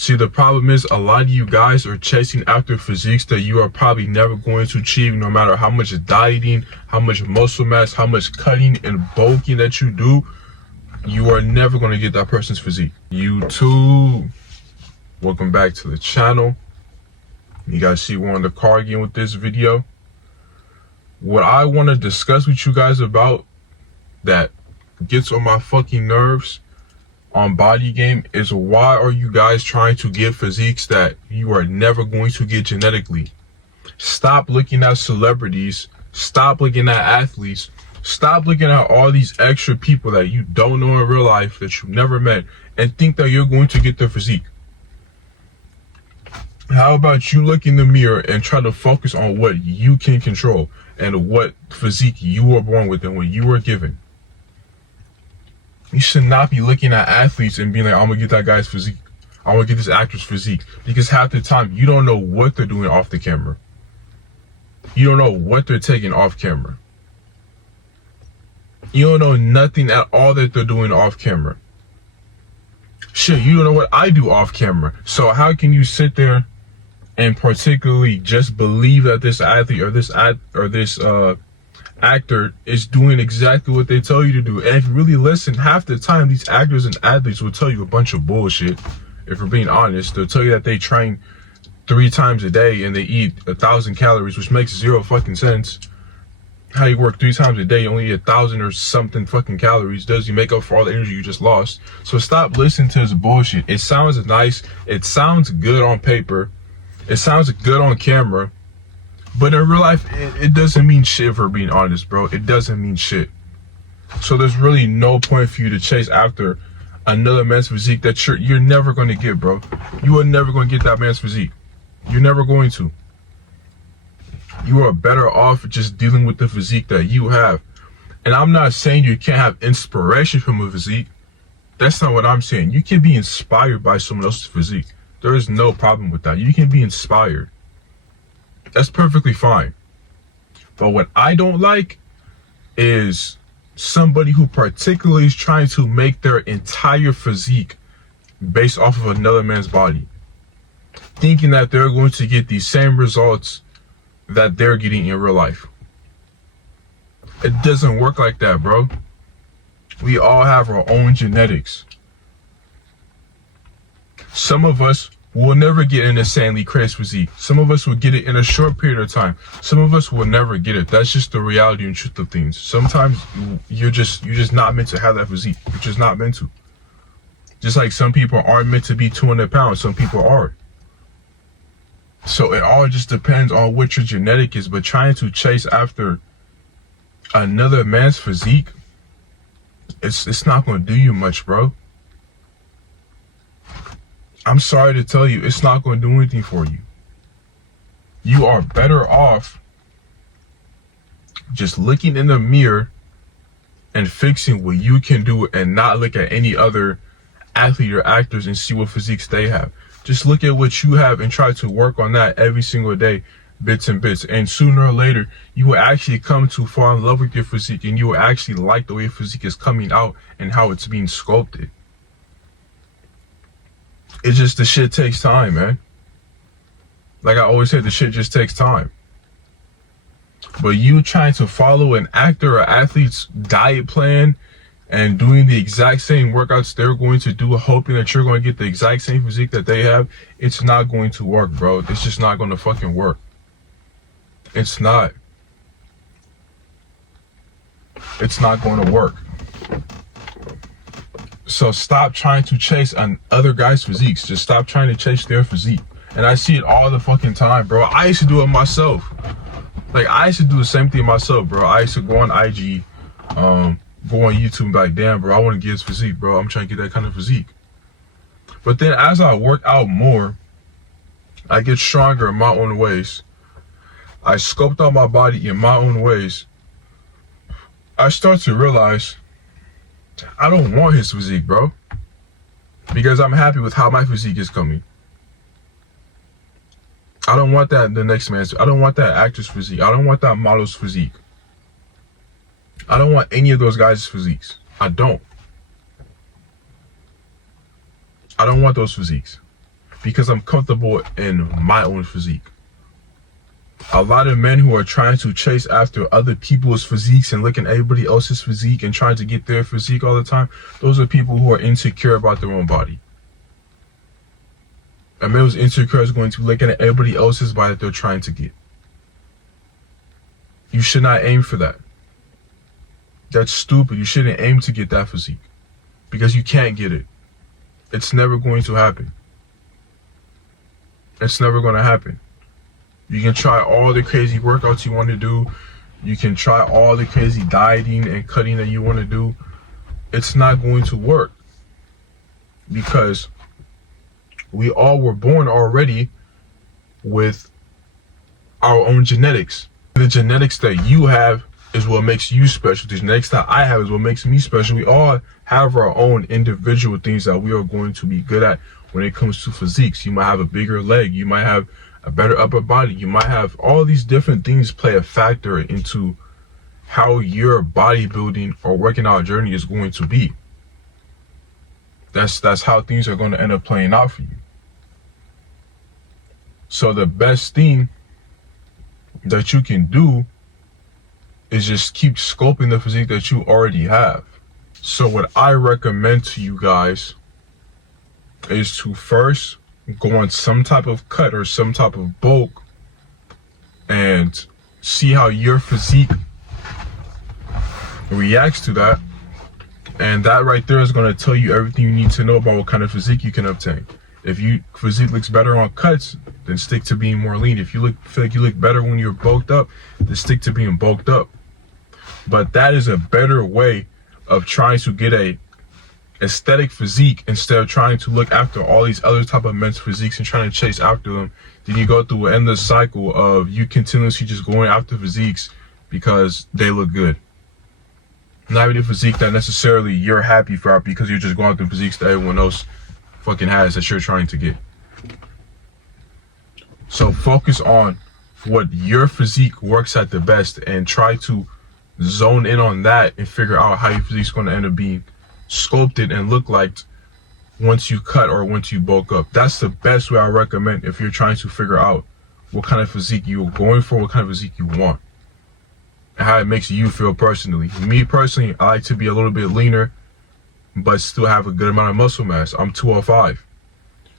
See, the problem is a lot of you guys are chasing after physiques that you are probably never going to achieve, no matter how much dieting, how much muscle mass, how much cutting and bulking that you do. You are never going to get that person's physique. YouTube, welcome back to the channel. You guys see we're on the car again with this video. What I want to discuss with you guys about that gets on my fucking nerves on body game is, why are you guys trying to get physiques that you are never going to get genetically? Stop looking at celebrities, stop looking at athletes, stop looking at all these extra people that you don't know in real life, that you never met, and think that you're going to get their physique. How about you look in the mirror and try to focus on what you can control and what physique you were born with and what you were given? You should not be looking at athletes and being like, I'm gonna get that guy's physique, I want to get this actor's physique, because half the time you don't know what they're doing off the camera. You don't know what they're taking off camera. You don't know nothing at all that they're doing off camera. Shit, you don't know what I do off camera. So how can you sit there and particularly just believe that this athlete or this actor is doing exactly what they tell you to do? And if you really listen, half the time these actors and athletes will tell you a bunch of bullshit. If we're being honest, they'll tell you that they train 3 times a day and they eat 1,000 calories, which makes zero fucking sense. How you work 3 times a day, only eat 1,000 or something fucking calories? Does you make up for all the energy you just lost? So stop listening to this bullshit. It sounds nice, it sounds good on paper, it sounds good on camera, but in real life, it doesn't mean shit, for being honest, bro. It doesn't mean shit. So there's really no point for you to chase after another man's physique that you're never going to get, bro. You are never going to get that man's physique. You're never going to. You are better off just dealing with the physique that you have. And I'm not saying you can't have inspiration from a physique. That's not what I'm saying. You can be inspired by someone else's physique. There is no problem with that. You can be inspired. That's perfectly fine. But what I don't like is somebody who particularly is trying to make their entire physique based off of another man's body, thinking that they're going to get the same results that they're getting in real life. It doesn't work like that, bro. We all have our own genetics. Some of us will never get an insanely crazy physique. Some of us will get it in a short period of time. Some of us will never get it. That's just the reality and truth of things. Sometimes you're just not meant to have that physique. You're just not meant to. Just like some people aren't meant to be 200 pounds. Some people are. So it all just depends on what your genetic is. But trying to chase after another man's physique, it's not going to do you much, bro. I'm sorry to tell you, it's not going to do anything for you. You are better off just looking in the mirror and fixing what you can do, and not look at any other athlete or actors and see what physiques they have. Just look at what you have and try to work on that every single day, bits and bits. And sooner or later, you will actually come to fall in love with your physique, and you will actually like the way your physique is coming out and how it's being sculpted. It's just, the shit takes time, man. Like I always say, the shit just takes time. But you trying to follow an actor or athlete's diet plan and doing the exact same workouts they're going to do, hoping that you're going to get the exact same physique that they have, it's not going to work, bro. It's just not going to fucking work. It's not. It's not going to work. So stop trying to chase on other guys' physiques. Just stop trying to chase their physique. And I see it all the fucking time, bro. I used to do it myself. Like, I used to do the same thing myself, bro. I used to go on IG, go on YouTube and be like, damn, bro, I want to get his physique, bro. I'm trying to get that kind of physique. But then as I work out more, I get stronger in my own ways. I sculpt out my body in my own ways. I start to realize I don't want his physique, bro, because I'm happy with how my physique is coming. I don't want that the next man's. I don't want that actor's physique. I don't want that model's physique. I don't want any of those guys' physiques. I don't want those physiques. because I'm comfortable in my own physique. A lot of men who are trying to chase after other people's physiques and looking at everybody else's physique and trying to get their physique all the time, those are people who are insecure about their own body. A man who's insecure is going to look at everybody else's body that they're trying to get. You should not aim for that. That's stupid. You shouldn't aim to get that physique because you can't get it. It's never going to happen. It's never going to happen. You can try all the crazy workouts you want to do. You can try all the crazy dieting and cutting that you want to do. It's not going to work because we all were born already with our own genetics. The genetics that you have is what makes you special. The genetics that I have is what makes me special. We all have our own individual things that we are going to be good at when it comes to physiques. You might have a bigger leg. You might have a better upper body. You might have all these different things play a factor into how your bodybuilding or working out journey is going to be. That's how things are going to end up playing out for you. So the best thing that you can do is just keep sculpting the physique that you already have. So what I recommend to you guys is to first go on some type of cut or some type of bulk and see how your physique reacts to that. And that right there is going to tell you everything you need to know about what kind of physique you can obtain. If your physique looks better on cuts, then stick to being more lean. If you feel like you look better when you're bulked up, then stick to being bulked up. But that is a better way of trying to get a aesthetic physique instead of trying to look after all these other type of men's physiques and trying to chase after them. Then you go through an endless cycle of you continuously just going after physiques because they look good. Not even a physique that necessarily you're happy for because you're just going through physiques that everyone else fucking has that you're trying to get. So focus on what your physique works at the best and try to zone in on that and figure out how your physique's going to end up being sculpted and look like once you cut or once you bulk up. That's the best way I recommend if you're trying to figure out what kind of physique you're going for, what kind of physique you want, and how it makes you feel personally. Me personally, I like to be a little bit leaner but still have a good amount of muscle mass. I'm 205.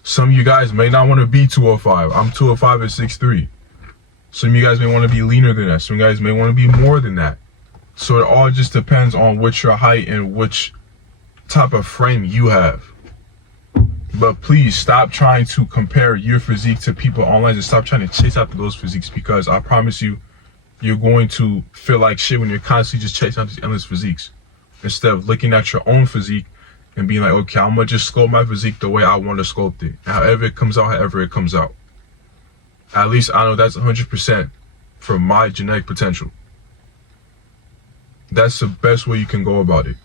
Some of you guys may not want to be 205. I'm 205 at 6'3". Some of you guys may want to be leaner than that. Some guys may want to be more than that. So it all just depends on what your height and which type of frame you have. But please stop trying to compare your physique to people online and stop trying to chase after those physiques, because I promise you, you're going to feel like shit when you're constantly just chasing after these endless physiques instead of looking at your own physique and being like, okay, I'm gonna just sculpt my physique the way I want to sculpt it. And however it comes out, however it comes out. At least I know that's 100% from my genetic potential. That's the best way you can go about it.